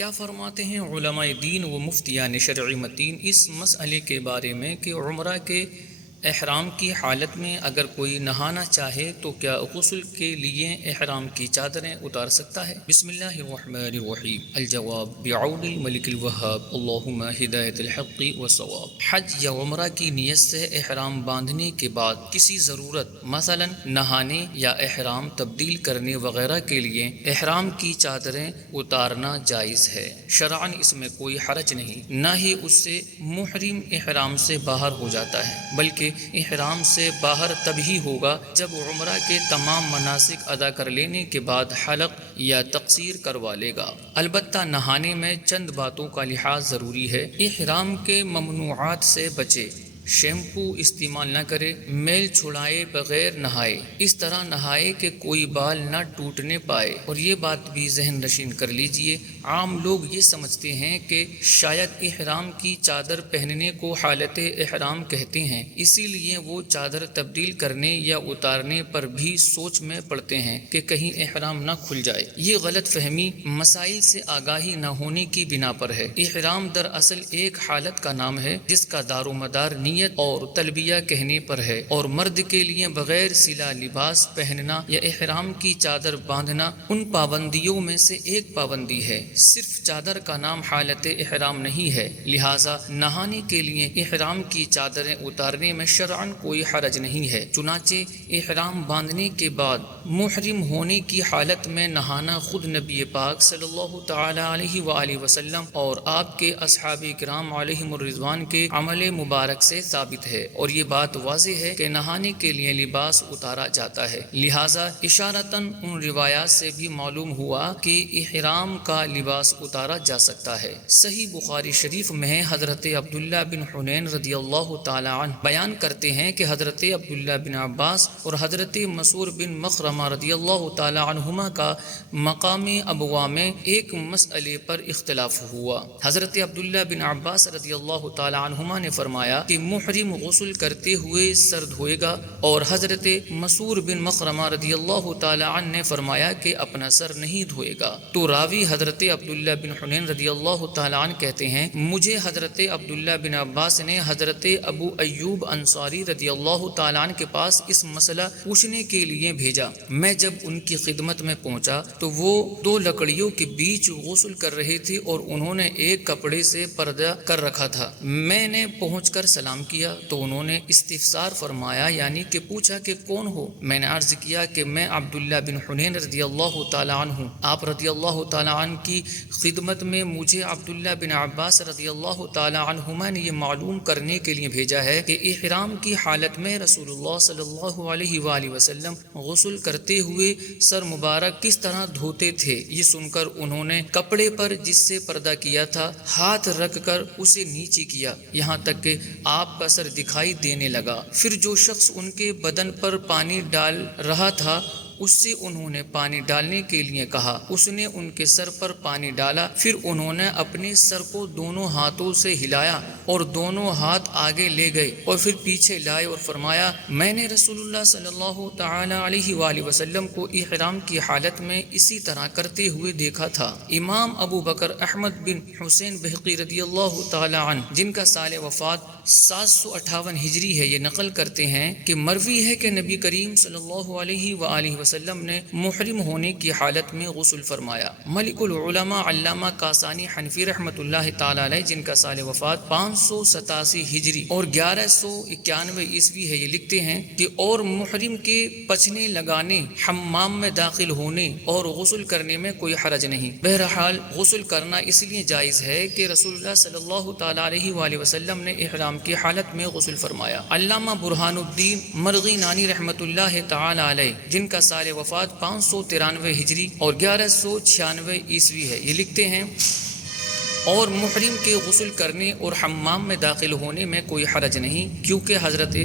کیا فرماتے ہیں علماء دین و مفتیان شرعی متین اس مسئلے کے بارے میں کہ عمرہ کے احرام کی حالت میں اگر کوئی نہانا چاہے تو کیا غسل کے لیے احرام کی چادریں اتار سکتا ہے؟ بسم اللہ الرحمن الرحیم۔ الجواب بعون الملک الوہاب، اللہم ہدایت الحق والصواب۔ حج یا عمرہ کی نیت سے احرام باندھنے کے بعد کسی ضرورت مثلا نہانے یا احرام تبدیل کرنے وغیرہ کے لیے احرام کی چادریں اتارنا جائز ہے۔ شرعاً اس میں کوئی حرج نہیں، نہ ہی اس سے محرم احرام سے باہر ہو جاتا ہے، بلکہ احرام سے باہر تب ہی ہوگا جب عمرہ کے تمام مناسک ادا کر لینے کے بعد حلق یا تقصیر کروا لے گا۔ البتہ نہانے میں چند باتوں کا لحاظ ضروری ہے۔ احرام کے ممنوعات سے بچے، شیمپو استعمال نہ کرے، میل چھڑائے بغیر نہائے، اس طرح نہائے کہ کوئی بال نہ ٹوٹنے پائے۔ اور یہ بات بھی ذہن نشین کر لیجئے، عام لوگ یہ سمجھتے ہیں کہ شاید احرام کی چادر پہننے کو حالت احرام کہتے ہیں، اسی لیے وہ چادر تبدیل کرنے یا اتارنے پر بھی سوچ میں پڑتے ہیں کہ کہیں احرام نہ کھل جائے۔ یہ غلط فہمی مسائل سے آگاہی نہ ہونے کی بنا پر ہے۔ احرام دراصل ایک حالت کا نام ہے جس کا دار و مدار نیت اور تلبیہ کہنے پر ہے، اور مرد کے لیے بغیر سلا لباس پہننا یا احرام کی چادر باندھنا ان پابندیوں میں سے ایک پابندی ہے۔ صرف چادر کا نام حالت احرام نہیں ہے، لہٰذا نہانے کے لیے احرام کی چادریں اتارنے میں شرعاً کوئی حرج نہیں ہے۔ چنانچہ احرام باندھنے کے بعد محرم ہونے کی حالت میں نہانا خود نبی پاک صلی اللہ تعالی علیہ وآلہ وسلم اور آپ کے اصحاب کرام علیہم الرضوان کے عمل مبارک سے ثابت ہے، اور یہ بات واضح ہے کہ نہانے کے لیے لباس اتارا جاتا ہے۔ لہٰذا اشارتاً ان روایات سے بھی معلوم ہوا کہ احرام کا لباس اتارا جا سکتا ہے۔ صحیح بخاری شریف میں حضرت عبداللہ بن حنین رضی اللہ تعالی عنہ بیان کرتے ہیں کہ حضرت عبداللہ بن عباس اور حضرت مسعود بن مخرمہ رضی اللہ تعالی عنہما کا مقام ابوا میں ایک مسئلے پر اختلاف ہوا۔ حضرت عبداللہ بن عباس رضی اللہ تعالی عنہما نے فرمایا کہ محرم غسل کرتے ہوئے سر دھوئے گا، اور حضرت مسعود بن مخرمہ رضی اللہ تعالی عنہ نے فرمایا کہ اپنا سر نہیں دھوئے گا۔ تو راوی حضرت عبداللہ بن حنین رضی اللہ تعالی عنہ کہتے ہیں، مجھے حضرت عبداللہ بن عباس نے حضرت ابو ایوب انصاری رضی اللہ تعالی عنہ کے پاس اس مسئلہ پوچھنے کے لیے بھیجا۔ میں جب ان کی خدمت میں پہنچا تو وہ دو لکڑیوں کے بیچ غسل کر رہے تھے اور انہوں نے ایک کپڑے سے پردہ کر رکھا تھا۔ میں نے پہنچ کر سلام کیا تو انہوں نے استفسار فرمایا، یعنی کہ پوچھا کہ کون ہو؟ میں نے عرض کیا کہ میں عبداللہ بن حنین رضی اللہ تعالی عنہ ہوں۔ آپ رضی اللہ تعالی عنہ کی خدمت میں مجھے عبداللہ بن عباس رضی اللہ تعالی عنہما نے یہ معلوم کرنے کے لیے بھیجا ہے کہ احرام کی حالت میں رسول اللہ صلی اللہ علیہ وآلہ وسلم غسل کرتے ہوئے سر مبارک کس طرح دھوتے تھے۔ یہ سن کر انہوں نے کپڑے پر جس سے پردہ کیا تھا ہاتھ رکھ کر اسے نیچے کیا، یہاں تک کہ آپ کا سر دکھائی دینے لگا۔ پھر جو شخص ان کے بدن پر پانی ڈال رہا تھا اس سے انہوں نے پانی ڈالنے کے لیے کہا، اس نے ان کے سر پر پانی ڈالا۔ پھر انہوں نے اپنے سر کو دونوں ہاتھوں سے ہلایا اور دونوں ہاتھ آگے لے گئے اور پھر پیچھے لائے اور فرمایا، میں نے رسول اللہ صلی اللہ تعالی علیہ وآلہ وسلم کو احرام کی حالت میں اسی طرح کرتے ہوئے دیکھا تھا۔ امام ابو بکر احمد بن حسین بہقی رضی اللہ تعالی عنہ، جن کا سال وفات 758 ہجری ہے، یہ نقل کرتے ہیں کہ مروی ہے کہ نبی کریم صلی اللہ علیہ وآلہ وسلم نے محرم ہونے کی حالت میں غسل فرمایا۔ ملک العلماء علامہ کاسانی حنفی رحمۃ اللہ تعالی علیہ، جن کا سال وفات 587 ہجری اور 1191 عیسوی ہے، یہ لکھتے ہیں کہ اور محرم کے پچھنے لگانے، حمام میں داخل ہونے اور غسل کرنے میں کوئی حرج نہیں۔ بہرحال غسل کرنا اس لیے جائز ہے کہ رسول اللہ صلی اللہ تعالی علیہ وآلہ وسلم نے احرام کی حالت میں غسل فرمایا۔ علامہ برہان الدین مرغی نانی رحمۃ اللہ تعالی علیہ، جن کا سال وفات 593 ہجری اور 1196 عیسوی ہے، یہ لکھتے ہیں اور محرم کے غسل کرنے اور حمام میں داخل ہونے میں کوئی حرج نہیں، کیونکہ حضرت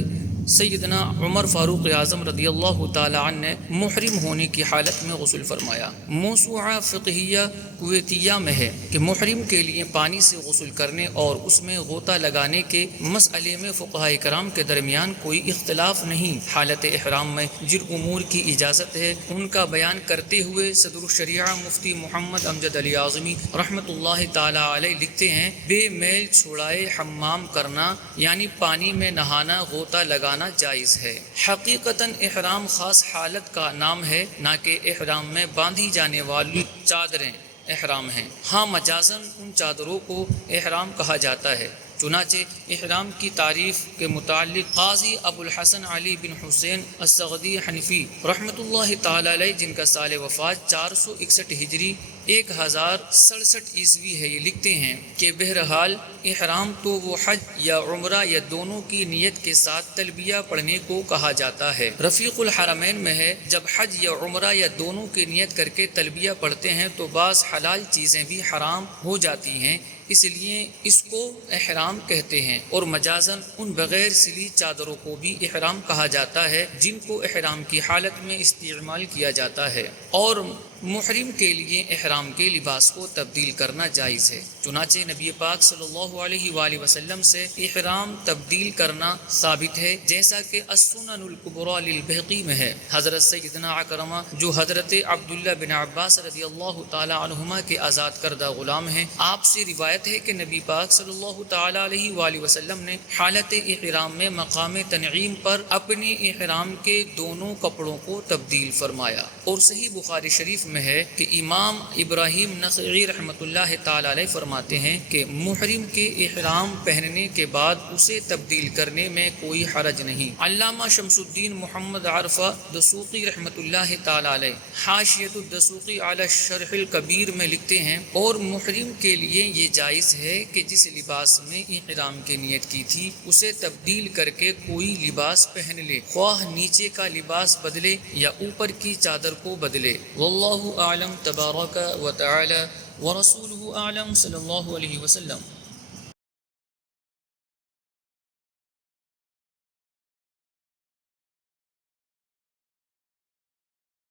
سیدنا عمر فاروق اعظم رضی اللہ تعالی عنہ نے محرم ہونے کی حالت میں غسل فرمایا۔ موسوعہ فقہیہ کویتیہ میں ہے کہ محرم کے لیے پانی سے غسل کرنے اور اس میں غوطہ لگانے کے مسئلے میں فقہاء کرام کے درمیان کوئی اختلاف نہیں۔ حالت احرام میں جن امور کی اجازت ہے ان کا بیان کرتے ہوئے صدر الشریعہ مفتی محمد امجد علی اعظمی رحمۃ اللہ تعالی علیہ لکھتے ہیں، بے میل چھڑائے حمام کرنا یعنی پانی میں نہانا، غوطہ لگانا جائز ہے۔ حقیقتاً احرام خاص حالت کا نام ہے، نہ کہ احرام میں باندھی جانے والی چادریں احرام ہیں۔ ہاں مجازاً ان چادروں کو احرام کہا جاتا ہے۔ چنانچہ احرام کی تعریف کے متعلق قاضی ابو الحسن علی بن حسین السغدی حنفی رحمۃ اللہ تعالی علیہ، جن کا سال وفات 461 ہجری 1067 عیسوی ہے، یہ لکھتے ہیں کہ بہرحال احرام تو وہ حج یا عمرہ یا دونوں کی نیت کے ساتھ تلبیہ پڑھنے کو کہا جاتا ہے۔ رفیق الحرمین میں ہے، جب حج یا عمرہ یا دونوں کی نیت کر کے تلبیہ پڑھتے ہیں تو بعض حلال چیزیں بھی حرام ہو جاتی ہیں، اس لیے اس کو احرام کہتے ہیں، اور مجازاً ان بغیر سلی چادروں کو بھی احرام کہا جاتا ہے جن کو احرام کی حالت میں استعمال کیا جاتا ہے، اور محرم کے لیے احرام کے لباس کو تبدیل کرنا جائز ہے۔ چنانچہ نبی پاک صلی اللہ علیہ وآلہ وسلم سے احرام تبدیل کرنا ثابت ہے، جیسا کہ السنن الکبریٰ للبیہقی میں ہے۔ حضرت سیدنا عکرمہ جو حضرت عبداللہ بن عباس رضی اللہ تعالی عنہما کے آزاد کردہ غلام ہیں، آپ سے روایت ہے کہ نبی پاک صلی اللہ تعالی علیہ وآلہ وسلم نے حالت احرام میں مقام تنعیم پر اپنے احرام کے دونوں کپڑوں کو تبدیل فرمایا، اور صحیح بخاری شریف میں ہے کہ امام ابراہیم نخعی رحمۃ اللہ تعالی علیہ فرماتے ہیں کہ محرم کے احرام پہننے کے بعد اسے تبدیل کرنے میں کوئی حرج نہیں۔ علامہ شمس الدین محمد عرفہ دسوقی رحمۃ اللہ تعالی علیہ حاشیۃ الدسوقی علی الشرح الکبیر میں لکھتے ہیں، اور محرم کے لیے یہ جائز ہے کہ جس لباس میں احرام کی نیت کی تھی اسے تبدیل کر کے کوئی لباس پہن لے، خواہ نیچے کا لباس بدلے یا اوپر کی چادر کو بدلے۔ واللہ اعلم تبارک و تعالی ورسولہ اعلم صلی اللہ علیہ وسلم۔